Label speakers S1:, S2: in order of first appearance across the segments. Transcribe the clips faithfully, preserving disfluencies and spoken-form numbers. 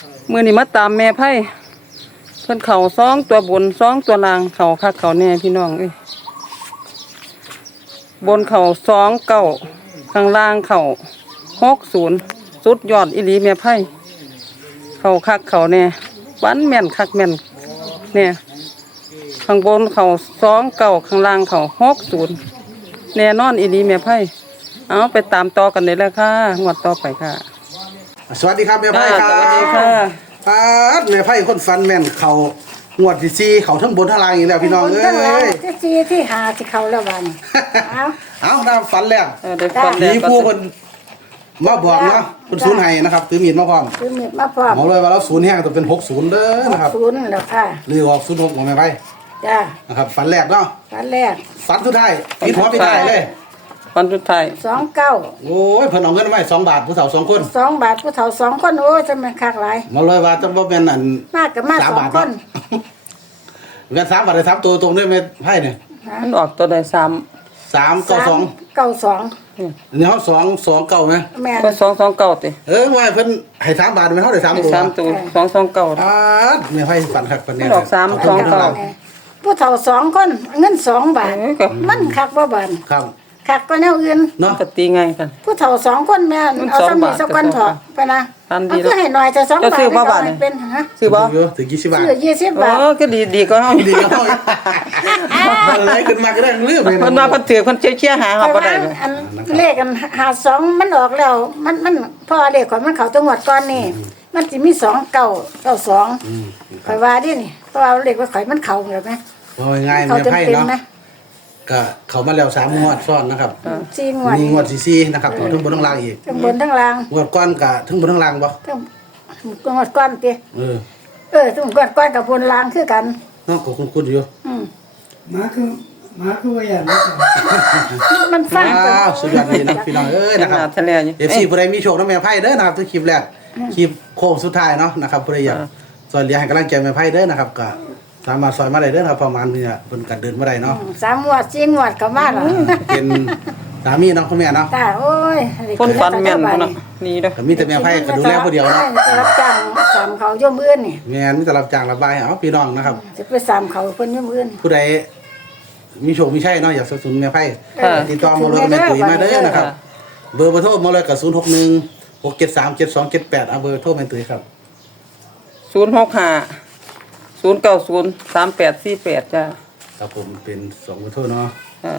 S1: มื้อนี้มาตามแม่ไผ่เพิ่นเข้าสองตัวบนสองตัวล่างเข้าคักเข้าแน่พี่น้องเอ้ยบนเข้าสองเก้าข้างล่างเข้าหกศูนย์สุดยอดอีหลีแม่ไผ่เข้าคักเข้าแน่ฟันแม่นคักแม่นเนี่ยข้างบนเข้าสองเก้าข้างล่างเข้าหกศูนย์แน่นอนอีหลีแม่ไผ่เอาไปตามต่อกันเลยแล้วค่ะงวดต่อไปค่ะ
S2: สวัสดีครับแม่ไพ่ครับ
S1: สวัสดีค่ะ
S2: ครับแม่ไพ่คนฟันแม่นเขางวดที่สี่เขาทั้งบนทั้งล่างอีกแล้วพี่น้องเอ้ย
S3: ที่สี่ที่หาที่เขาแล้ววันเอา
S2: เอาน้ำฟันแล้ว
S1: เออได้ฟัน
S2: มี
S1: แล้วก็
S2: ผู้คนมาบอกเนาะคนศูนย์ให้นะครับถือมีดมาพร้อม
S3: คือมีมาพร้อม
S2: หมอเลยว่าเราศูนย์แห้งต้องเป็นหกศูนย์เด้อนะครับ
S3: ศูนย์แล้วค่ะ
S2: หรือออกศูนย์หกของแม่ไพ่
S3: จ้า
S2: นะครับฟันแรกเนาะ
S3: ฝันแรก
S2: ฟันสุดท้ายมีหัวไปท้ายเลย
S1: ฟันสุดท้าย
S3: สองเก้า
S2: โอ้ยเพิ่นเอาเงินมาให้สองบาทผู้สาวสองคน
S3: สองบาทผู้เฒ่าสองคนโอ้ยจะมันคักหลาย
S2: หมอเลยว่าต้องบ่เป็นอัน
S3: มากกับมาก
S2: สาม
S3: สอง
S2: บาท
S3: ค
S2: เนาะ
S3: น
S2: เงินสามบาทได้สามตัวตรงด้วยแม่ไพ่เนี่ย
S1: มันออกตัวใดสาม
S2: สามเก้าสอง
S3: เก้าสอง
S2: อันนี้เขาสองสองเก้าไหม
S3: แม่
S1: ก็สองสองเก้าติ
S2: เออว่าเพิ่นให้สามบาทไหมเขาได้สาม
S1: ให้
S2: ตัว
S1: สามตัวสองสองเก้า
S2: อ่าเนี่ยไพ่ฝันคักปันเนี่ย
S1: ดอกสามสองเก้า
S3: ผู้เฒ่าสองคนเงินสองบาท
S1: เออก็
S3: มันคักบ่บาน
S2: ครับ
S3: คักก็แนวอื่น
S2: เนาะ
S1: ก็ตีไงกัน
S3: ผู้เฒ่าสองคนแม่
S1: มัน
S3: เอา
S1: สอง
S3: สำนี
S1: บาท
S3: สักวันเถอะไปนะ
S1: อันดี
S3: เอาคือให้หน่อยแต่สอง
S1: จะ
S3: บาท
S1: ซื้อบ่บาท
S3: ให้เป็นฮะ
S1: ซื้อบ่
S2: เยอะถึงกี่สิบบาท
S3: ซื้อยี่สิบบาท
S1: โอ้ก็ดีดีก็เฮา
S2: ดีก็เขามันเลยขึ้นมาก็ได้เรื่องเลย
S1: เพิ่นว่าเพิ่นถือเพิ่นเชี่ยๆหาเฮาบ่ได้เลย
S3: อันเลขอันหาสองมันออกแล้ว มันมันพอเลขของมันเขาตัวงวดก้อนนี่มันจะมีสองเก้าเก้าสองข่อยว่าดินี่เพราะว่าเลขว่าข่อยมันเขาเหรอไหม
S2: ว่าง่าย
S3: เขา
S2: แม่
S3: เต็ม
S2: ไพ่
S3: เต็ม
S2: เนาะ
S3: ไหม
S2: ก็เขามาแล้วสามงวดซ้อนนะครับ
S3: สี่งวด
S2: มีงวดสี่สี่นะครับทั้งบนทั้งล่างอีก
S3: ทั้งบนทั้งล่าง
S2: งวดก้อนกะทั้งบนทั้งล่างปะ
S3: ทั้งงวดก้อนเตี้ย
S2: เออ
S3: เออทั้งงวดก้อนกับบนล่างคือกัน
S2: เนาะก็คุ้นๆอยู่
S3: อืม
S4: มาคือมาคือว่าอย่างนี้
S3: มันฟัง
S2: อ้าวสุดยอดเลยนะพี่น้องเอ้ย
S1: ข
S2: นะค
S1: นา
S2: รั
S1: ด
S2: บ
S1: ทะเลอยู่
S2: เอฟซีผู้ใดมีโชคน้ำแม่ไพ่เด้อนะครับทุกคลิปแรกคลิปโค้งสุดท้ายเนาะนะครับผู้ใดอยากซอยเหลือให้กำลังใจแม่ไพ่เด้อนะครับก็สามารถซอยมาได้เด้อนะครับประมาณนี้เพิ่นกัดเดินมาได้เนาะ
S3: สามงวดสี่งวดก็มาแล้ว
S2: เป็นสามีเนาะคุณแม่เนาะ
S3: ตาโอ้ย
S1: คนฟันแม่นพุ่นน่ะนี่เด้อ
S2: ก็มีแต่แม่ไพ่ก็ดูแลผู้เดียวเนาะ
S3: จะรับจ้างสามเขาย่อมอื่นนี่
S2: แม่นมีแต่รับจ้างระบายเอาพี่น้องนะครับ
S3: จะไปสามเขาเพิ่นย่อมอื่น
S2: ผู้ใดมีโชคมีชัยเนาะอยากสนับสนุนแม่ไพ่
S1: ค่ะ
S2: ติดต่อมาเลยแม่ตุ๋ยมาเด้อนะครับเบอร์โทรมาเลยกับศูนย์หกหนึ่งหกเจ็ดสามเจ็ดสองเจ็ดแปดเอาเบอร์โทรแม่ตุ๋ยครับ
S1: ศูนย์หกห้า ศูนย์เก้าศูนย์ สามแปดสี่แปดจ้า
S2: ครับผมเป็นสองเบอร์โทรเนาะ
S1: อ่า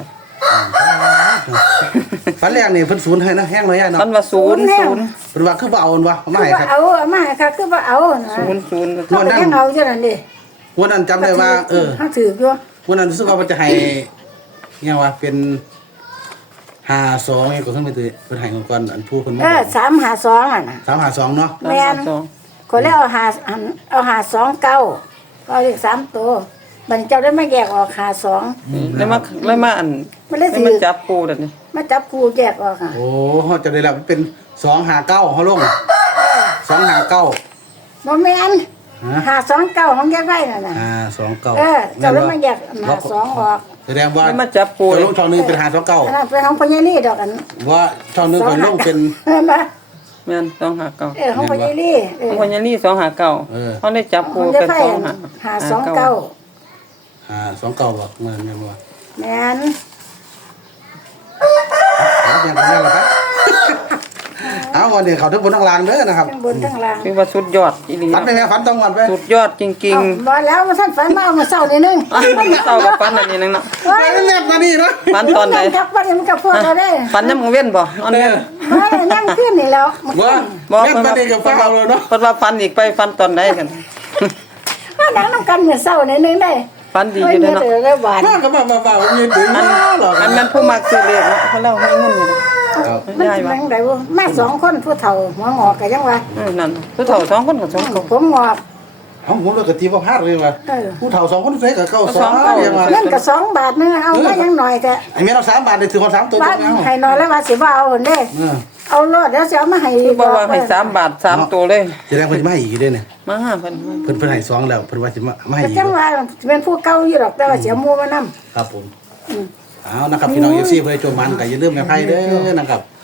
S2: ฝันแรกนี่เพิ่นศูนย์ให้นะแห้งเลยย่าเนาะ
S1: มันว่าศูนย์ศูนย์
S2: เพิ่นว่าคือบ่เอาอันวะเอามา
S3: คือ
S2: ให้
S3: ว่า
S2: ครับ
S3: เอาเอามาให้ค่ะคือว่าเอานะ
S1: ศูนย์ศูนย์
S3: เขาก็ยังเอาอยู่นั่นดิ
S2: วันนั้นจำได้ว่า เออ
S3: เขาถืออยู่
S2: วันนั้นรู้สึกว่ามันจะให้เนี่ยว่าเป็นห้าสองนี่ก็ขึ้นไปตื้อเพิ่นให้ก่อนอันผู้เพิ่นมา
S3: เออสามหาสองอ่ะนะ
S2: สามห้าสองเนาะ
S3: แม่น
S1: สอง
S3: คนแล้วเอาหาอันเอาหาสองเก้าเอาเลขสามตัวบัดนเจ้าได้มาแยกออกหาสอง
S1: แล้วมาแล้วมาอัน
S3: มันเลย
S1: แล้ว
S3: ถื
S1: มา
S3: อ
S1: จับปูนั่นนี่
S3: มาจับคู่แยกออกค่ะ
S2: โอ้เฮาจะได้รับเป็นสองห้าเก้าเฮาลงสองห้าเก้า
S3: บ่แม่น
S2: ฮะ
S3: หาสองเก้าของแยกได้น่ะนะ
S2: อ่าสองเก้า
S3: เออเจ้าได้มาแยกหาสองออก
S2: แสดงว่า
S1: แล้วมาจับปู
S2: จะ
S1: เลย
S2: ลงช่องหนึงเป็นห้าสองเก้า
S3: อันนั้นเป็นของพญาลีดอกอัน
S2: ว่าช่องหนึงก็ลงเป็น
S3: เห็นปะ
S1: แม่นสองหาเก้า
S3: เออของพญาลีเออ
S1: ของคนยันนี่สองหาเก้า
S2: เออ
S1: เขาได้จับ
S3: ข
S1: ปู
S3: อง
S1: เป็น
S3: ไฟ
S1: สองหา
S3: หาสองเก้า
S2: อ่าสองเก้าบ่เงินแม่นบ่
S3: แม่น
S2: เอาอย่างนั้นล่ะครับเอาวันนี้เขาทั้งบนทั้งล่างเด้อนะครับ
S3: ทั้งบนทั้งล่าง
S1: คือว่าสุดยอดอีหลี
S2: ฝันไปแม่ฝันต้องวันไป
S1: สุดยอดจริง
S3: เอาบ่แล้วมาท่านฝันมาเอามาเศร้านิดนึง
S1: ๆอ่ะเศร้ากับฟันอันนี้นึงเนาะ
S3: ว้า
S2: ไปแนบมานี่เนาะ
S1: ฟันตอนไหน
S3: มัครับว่ามันกับพวกเราได้
S1: ฟันยังมึงเว้นบ่อัน
S2: เอ
S1: นี้
S2: อ
S3: มานั่งขึ้นนี่แล้ว
S2: ว่า
S1: บอก
S2: แนบมานี่กับฟ้าเอาเลยเนาะ
S1: เพิ่นว่าฟันอีกไปฟันตอนไหนกัน
S3: มานั่งน้ำกันเหมือนเศร้านิดนึงได้
S1: ฟันดีอ
S3: ไม่
S1: ยู่
S3: มี
S1: เด้อเนาะ
S3: แต่ได้หวาน
S2: มาก็มามามาผมยืนตื่น
S1: อัน
S2: หรอก
S1: อันนั้นผู้มักซื้อเลขเนาะเขาเล่าให้เงินอยู่เนาะ
S2: ครับ
S3: มันเป็นยังไงวะมาสองคนผู้เฒ่าหัวงอกกันยังวะ
S1: เออนั่นผู้เฒ่าสองคนกับสองคน
S3: ผมงอก
S2: เอาผมเลยกะตีว่าพลาดเลยว่ะ
S3: เออ
S2: ผู้เฒ่าสองคนใส่กับเก้าสอง
S1: สอง
S2: เรียงมา
S3: เล่นกับสองบาทนึงเอามายังหน่อยแต่
S2: ไอ้แม่เราสามบาทได้ถือคนสามตัว
S3: ว่า
S2: ตรงแล้ว
S3: ให้หน่อยแล้วว่าสิว่าเอาเด้
S2: เออ
S3: เอารถแล้วจะเอามาให้
S1: คือบอกว่าให้สามบาทสามตัวเลย
S2: แสดงเพิ่นจะมาให้อีกเด้เนี่ย
S1: มาห้าพัน
S2: เพิ่นเพิ่นให้สองแล้วเพิ่นว่าสิมามาให้
S3: ก็
S2: อีก
S3: จังว่าเป็นผู้เก่าอยู่หรอกแต่ว่าเสียมูมานำ
S2: ครับผมเอานะครับพี่น้อง เอฟ ซี เพื่อให้ชมมันก็อย่าลืมแม่ไพ่เด้อนะครับ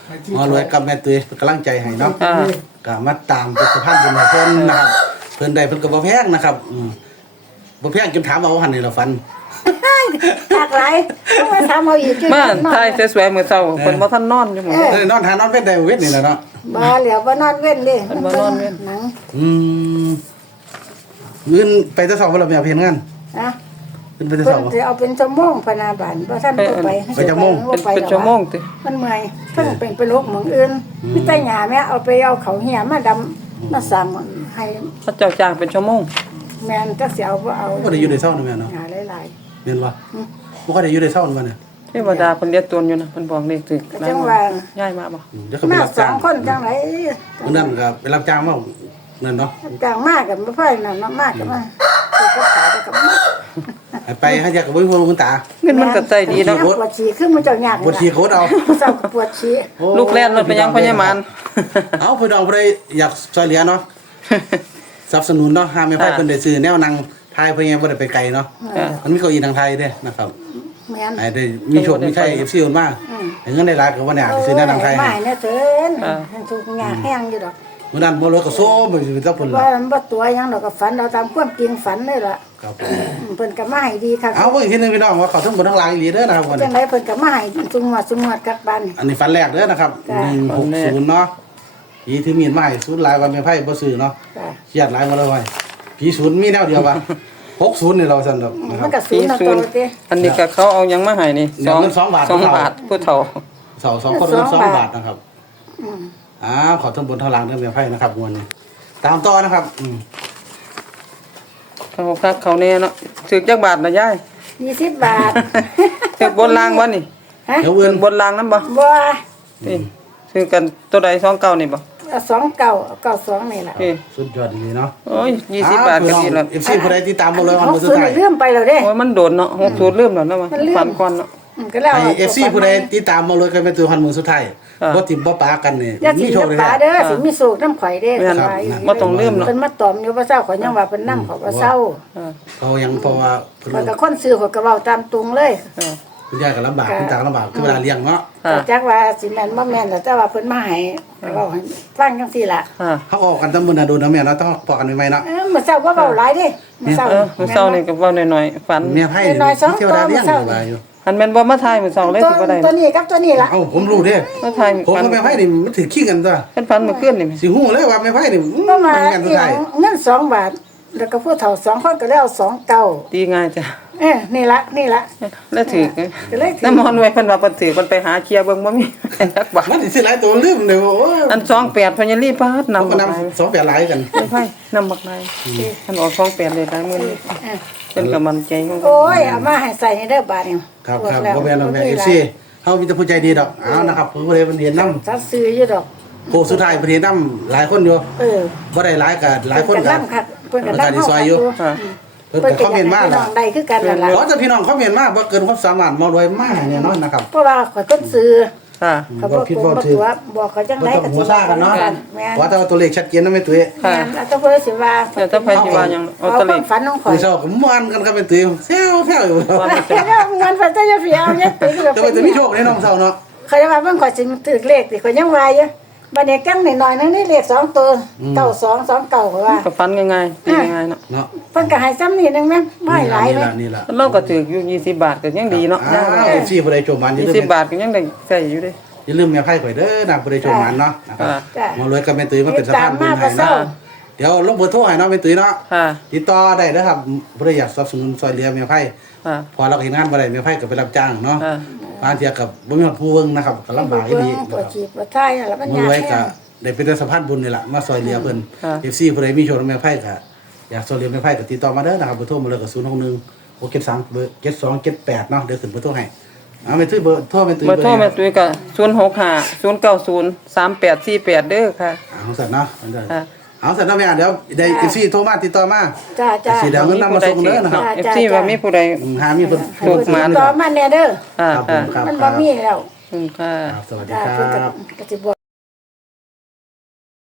S2: หมอรวยกับแม่ตุ้ยเป็นกำลังใจให้เนาะ
S1: อ่า
S2: ก็มาตามเป็นสะพานบุญให้เพิ่นนะครับเพิ่นได้เพิ่นก็บ่แพงนะครับอืมบ่แพงจนถามว่าว่าหั่นนี่ล่ะฟัน
S3: หลากหลายต้องมาทำเอาอีก
S1: มาถ่ายสวยๆมื้อเช้าเพิ่นบ่ทันนอนอยู่หมื้อ
S2: เออนอนหานอนเว้นได้เว้นนี่แหละเนาะ
S3: บ่เหลียวบ่นอนเว้นเด้
S1: มันบ่นอนเว้น
S3: หนัง
S2: อืมเงินไปแต่เช้าบ่ล่ะแม่เพียงงาน
S3: นะ
S2: เพิ่นไปแต่
S3: เพิ่
S2: เช้าน บ่
S3: สิเอาเป็นชั่วโมงพนาบานบ่ท่านบ่ไป
S2: ไปชั่วโมง
S1: เป็นเป็นชั่วโมงติ
S3: มันเมื่อยเพิ่นเป็นไปโรคหมองอื่นมีแต่หญ้าแม่เอาไปเอาเขาเหี่ยมาดำมาสั่งให้
S1: พระเจ้าจ้างเป็นชั่วโมง
S3: แม่นจักสิเอาบ่เอา
S2: บ่ได้อยู่ในเช้านี่แม่เนาะ
S3: หญ้าหลาย
S2: แม่นบ่บ่ค่อยได้อยู่ในเช้านี่บ่เนี่ย
S1: เทวดาเพิ่นเรียกตนอยู่นะเพิ่นบอกเลขถึก
S3: ๆก็จังว่า
S1: ย้ายมาบ่
S2: อืมเดี๋ยวก็ไป
S3: มา
S2: รับ
S3: สอ
S2: จ้าง
S3: งคนจังได๋
S2: มื้อนั้นก็ไปรับจ้างมานั่นเนาะ
S3: จ้างมากกันบ่ค่อยนั่นมามากกันมาคือก็ขายไปกับมา
S2: ให้ไปให้จักก็บ่มีคนคุณตา
S1: เงินมันก็ใจดีเนาะ
S3: ปวดฉี่คือมันเจ้ายาก
S2: ปวดฉี่โคตรเอา
S3: เศร้าก็ปวดฉี่
S2: โอ้
S1: ลูกแล่นรถไปยังพญามาร
S2: เอาพี่น้องผู้ใดอยากช่วยเหลือเนาะสนับสนุนเนาะหาไม่ไผเพิ่นได้ซื้อแนวนั่งทายเพิ่นยังบ่ได้ไปไกลเนาะ
S1: อ่า
S2: มันมีเก้าอี้นั่งไทยเด้นะครับ
S3: แม่น
S2: ให้ได้มีโชคมีชัย เอฟ ซี โอนมาให้เงินได้หลายก็บ่ได้อาจสิซื้อแนวนั่งไทย
S3: ไม่
S2: ให้
S3: เนี่ยเถินให้ทุกอย่างแห้งอยู่ดอก
S2: มื้อนั้นบ่รวยก็โซ่บ่สิเป็นเจ้าเพิ่นล่ะ
S3: ว่ามันบ่ตัวหยังดอกก็ฝันเราตามความจริงฝันเลยล่ะ
S2: ครับ
S3: อืมเพิ่นก็มาให้ดีค่ะ
S2: เอาเบิ่งอีกทีหนึงพี่น้องว่าเขาทั้งบนทั้งล่างอีหลีเด้อนะครับวัน
S3: จั
S2: นี้
S3: งไดเพิ่นก็มาให้ซุงวดซุงวดกลับบ้าน
S2: อันนี้ฝันแรกเด้อนะครับ
S3: จ้ะ
S2: หนึ่งหกศูนย์เนาะผีถือมีดมาให้ศูนย์หลายว่าแม่ไผบ่ซื้อเนาะ
S3: จ้ะ
S2: เครียดหลายมาเลยว่าผีศูนย์มีแนวเดียวว่าหกศูนย์นี่เราซั่นดอก
S3: อืม
S2: นะค
S3: มั
S2: รั
S3: น
S2: บ
S3: ก็ศูนย์เอา
S1: ศู
S3: ตัวน
S1: ย์
S3: ติ
S1: อันนี้ก็เขาเอาหยังมาให้นี่
S2: เดี๋ยวเงินสองบาท
S1: สองบาทผู้เฒ่า
S2: เสาสองคนเงินสองบาทนะครับ
S3: อืม
S2: อ่าขอทั้งบนทั้งล่างเด้อแม่ไผนะครับงวดนี้ตามต่อนะครับอืม
S1: เขาคักเขาแน่เนาะถึกจักบาทนะยาย
S3: ยี่สิบบาท
S1: ถึกบนรางบ่นี่
S3: ฮะ
S2: เดี๋ยวเอื่น
S1: บนรางนำบ่
S3: บ่
S1: นี่ถึกกันตัวใดสองเก้านี่บ่
S3: เอาสองเก้าเอาเก้าสองนี่ล่ะ
S1: นี่
S2: สุดยอดดีเนาะ
S1: โอ้ยยี่สิบบาทก็ดีแล้ว
S2: เอฟซีผู้ใดที่ตามบ่เลยวัน
S3: หก
S2: มื้อสุ
S3: ศู
S2: ด
S3: นย์
S2: ท้าย
S3: เลื่อมไปแล้วเด้
S1: โอ้ยมันโดนเนาะหกศูนย์ลืมแล้วเนาะ
S3: มันลืม
S1: ฝันก่อนเนาะ
S3: อืมก็แล้ว
S2: ไอเอฟซีผู้ใดที่ตามบ่เลยก็เป็นตัวหันมื้อสุดท้าย
S1: อ่า
S2: บ่ติดบ่ปากันนี่
S3: อย่าสิ
S2: มีโชคเลย
S3: น้ำปลา
S2: นะ
S3: เด้อสิมีสูตรน้ำข่อยเด้อ
S1: แม่น
S3: สบาย
S2: ครับ
S1: บ่ต้องลืมเนาะ
S3: เพิ่นมาตอมอยู่ว่าเศร้าข่อยยังว่าเพิ่นนำเขาว่าเศร้า
S1: อ่า
S2: เขายังเพราะว่าเพิ่น
S3: ข่อยก็คนซื้อข่อยก็เว้าตามตรงเลย
S1: อ่า
S2: คุณยายก็ลำบากคุณตาก็ลำบากคือเวลาเลี้ยงเนาะ
S1: อ่า
S3: ก็จักว่าสิแม่นบ่แม่นแล้วแต่ว่าเพิ่นมาให้ก็เว้าให้ฟังจังซี่ล่ะ
S1: อ่า
S2: เขาออกกันตำมื้อน่ะโดนนะแม่เนาะต้องพอกันใหม่ๆเนาะ
S3: เออมื้อเช้าบ่เว้าหลายเด้มื้อเช้า
S1: เออมื้อเช้านี่ก็เว้าหน่อยๆฝัน
S2: แม่ไผ่นี่
S3: น้อยๆสอง
S2: เทวดาเลี้ยง
S3: ตัว
S2: อยู่ว่าอยู่
S1: อันแม่นบ่มาถ่ายมื้อเช้าเลย
S3: ตัว
S1: สิบ่ได้
S3: ตัวนี้กับตัวนี้ล่ะ
S2: เอ้าผมรู้เด้
S1: มาถ่าย
S2: ผม
S1: ฝัน
S2: กับแม่ไผ่นี่มันถือขี้กันตัว
S1: เพิ่นฝันเมื่อคืนนี่แม่
S2: สิฮู้เลยว่าแม่ไผ่นี่อืม
S3: ก็มา
S2: มันแม่นสุด
S3: อีห
S2: ท้า
S3: ยั
S2: ย
S3: งเงินสองบาท แล้วก็ผู้เฒ่าสองคนก็ได้เอาสองเก้า
S1: ตีง่ายจ้ะ
S3: เออนี่ล่ะนี่ล่ะ
S1: แล้วถือ
S3: ก็เลยถือ
S1: น้ำมอนไว้เพิ่นว่าเพิ่นถือเพิ่นไปหาเคลียร์เบิ่งบ่มีจักบาท
S2: มันสิซื้อหลายตัวลืมเลยว่าโอ้ย
S1: อันสองแปดพญาลีพาด
S2: ผม
S1: นำ
S2: ก็
S1: บัก
S2: นำ
S1: ลาย
S2: สองแปดหลายกัน
S1: ไม่ไผนำบักลายอันออกสองแปดเลยหลายมื้อนี้
S3: เออ
S1: เพิ่นก็มั่นใจของ
S3: โอ้ยเอามาให้ใส่ในเด้อบาทนี่
S2: ครับ
S3: ปวด
S2: ครับ
S3: แล้ว
S2: บ่แม่นหรอกแม่ FC เฮามีแต่ผู้ใจดีดอกเอานะครับผู้ใดเพิ่นเห็นนำ
S3: ซัดซื้ออยู่ดอก
S2: โคสุดท้ายเพิ่นเห็นนำหลายคนอยู่
S3: เออ
S2: บ่ได้หลายก็หลายคน
S3: เพิ่น
S2: ก็
S3: ก็นำคักเพิ่นก็นำ
S2: เพิ่นก็สิซอยอยู่
S1: อ่า
S2: เพิ่น
S3: เพิ่น
S2: ก็
S3: ก็
S2: คอมเมนต์มา
S3: พี่น้
S2: ล่ะ
S3: องได้คือกันนั่นล่ะ
S2: ขอแต่พี่น้องคอมเมนต์มาบ่เกินความสามารถมารวยมากแน่นอนนะครับ
S3: เพราะว่าข่อยคนซื้อ
S1: ค่ะ
S3: เขา
S2: บ่
S3: บ่
S2: ผิด
S3: โก
S2: บ่
S3: งบ่
S2: ถูก
S3: ตัวบอกเขาจัง
S2: บ่
S3: ได๋
S2: ต้อง
S3: ก็
S2: หัวซ่ากันเนาะ
S3: แม่น
S2: ว่าแต่ว่าตัวเลขชัดเจนนะแม่ตุ้ย
S3: แม่นแล้วต้องเพิ่นสิว่า
S1: เดี๋ยวถ้าไผสิว่าหยังเอา
S3: เอา
S1: ตะ
S3: ค
S1: ลิ
S3: วามฝันของข่อย
S2: มื้อเช้าก็ม่วนกันกับแม่ตุ้ยแซวแซวอยู่
S1: ว่ามันจะ
S3: แล้วเงินเพิ่นจะอย่าเสียเอาเนี่ยตื่นก็
S2: แต่ว่าจะมีโชคแน่น้องเช้าเนาะ
S3: ข่อยว่าเบิ่งข่อยสิตึกเลขสิข่อยยังว่าอยู่บัดนี้กังหน่อยๆนึงนี่เลขสองตัวเก้าสองสองเก้าข่อยว่า
S1: ก็ฝันง่ายๆตีง่ายๆเนาะ
S2: เนาะ
S3: เพิ่นก็ให้ซ้ำนี่นึงแม่นบ่ให้หลาย
S2: นี่
S3: แม่
S2: ล่ะนี่ล่ะ
S1: เราก็ถืออยู่ยี่สิบบาทก็ยังดีเนาะ
S2: อ้าวเอฟซีผู้ใดโจมมันอย่า
S1: ยี่
S2: ลื
S1: สิบ
S2: ม
S1: บาทก็ยังได้ใส่อยู่เด้
S2: อย่าลืมแม่ไพ่ข่อยเด้อนะผู้ใดโจมมันเนาะนะครับ
S1: อ่า
S3: จ้ะ
S2: มารวยกับแม่ตุ้ยมาเป็นสะ
S3: ตา
S2: พาม นบุญ
S3: มา
S2: ให้
S3: บ่เศร้า
S2: เนาะเดี๋ยวลงเบอร์โทรให้เนาะแม่ตุ้ยเนาะ
S1: ค่ะ
S2: ติดต่อได้เด้อครับผู้ใดอยากสนับสนุนซอยเหลือแม่ไพ่
S1: ค่ะ
S2: พอเราก็เห็นงานบ่ได้แม่ไพ่ก็ไปรับจ้างเนาะ
S1: ค่ะ
S2: บางเทียกับบ่มีผู้เบิ่งนะครับก็ลำบากอีหลี
S3: ปวดฉี่ปวดท้ายนั่นแหละมันาก
S2: มายรวย
S3: แห้
S2: ก็
S3: ง
S2: ได้เป็นสะพานบุญนี่ล่ะมาซอยเหลือเพิ่น
S1: ค่ะ
S2: เอฟซีผู้ใดมีโชว์แม่ไพ่ก็อยากซอยเหลือแม่ไพ่ก็ติดต่อมาเด้อนะครับเบอร์โทรมาเลยก็ศูนย์หกหนึ่ง หกเจ็ดสามเบอร์เจ็ดสองเจ็ดแปดเนาะเดี๋ยวขึ้นเบอร์โทรให้เอาแม่ตุ้ยเบอร์โทรแม่ตุ้ย
S1: เบอร์โทร
S2: ใด
S1: แม่ตุ้ยก็ศูนย์หกห้า ศูนย์เก้าศูนย์ สามแปดสี่แปดเด้อค่ะ
S2: เอาสั่นเนาะเอาสั่น
S1: ค่ะ
S2: เอาสั่นเนาะแม่เดี๋ยวได้เอฟซีโทรมาติดต่อมา
S3: จ้าจ้า
S2: สิเดี๋ยวเงินนำมาส่งเด้อนะครับ
S1: เอฟซีว่ามีผู้ใด
S2: อืมหามีเพิ่น
S1: ถูกหมา
S3: ต่อมาแน่เด้อ
S1: ค่ะ
S2: ครับผ
S1: ค่ะ
S2: มครับ
S3: มัน
S2: ค
S3: บ่
S2: รับ
S3: มีแล้ว
S1: อืมค่ะ
S2: ครับสวัสดี
S3: จ้า
S2: ค
S3: เพิ่นก็
S2: รับ
S3: ก็สิบอก